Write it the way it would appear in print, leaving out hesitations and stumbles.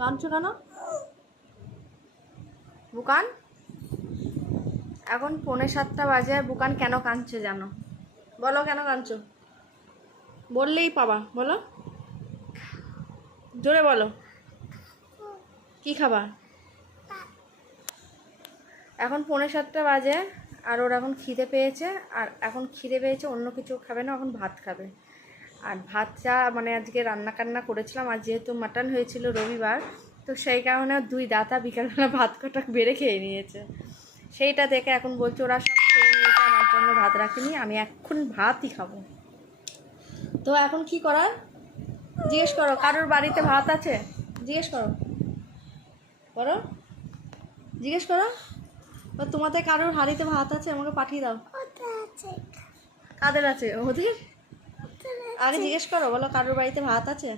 কাঁদছো কেন বুকান? এখন 6:45 বাজে আর বুকান কেন কাঁদছে জানো? বলো কেন কাঁদছো? বললেই পাবা, বলো জোরে বলো। কি খাবা? এখন 6:45 বাজে আর ওর এখন খিদে পেয়েছে, আর এখন খিদে পেয়েছে অন্য কিছু খাবে না, এখন ভাত খাবে। আর ভাতটা মানে আজকে রান্না কান্না করেছিলাম, আর যেহেতু মাটন হয়েছিল রবিবার, তো সেই কারণে দুই দাতা বিকালবেলা ভাত কটা বেড়ে খেয়ে নিয়েছে। সেইটা দেখে এখন বলছে ওরা সব খেয়ে নিয়েছে, আমার জন্য ভাত রাখিনি, আমি এখন ভাতই খাবো। তো এখন কি করার জিজ্ঞেস করো, কারোর বাড়িতে ভাত আছে? জিজ্ঞেস করো, করো জিজ্ঞেস করো, তোমাদের কারোর হাঁড়িতে ভাত আছে? আমাকে পাঠিয়ে দাও। কাদের আছে? ওদের? আগে জিজ্ঞেস করো, বলো কারোর বাড়িতে ভাত আছে?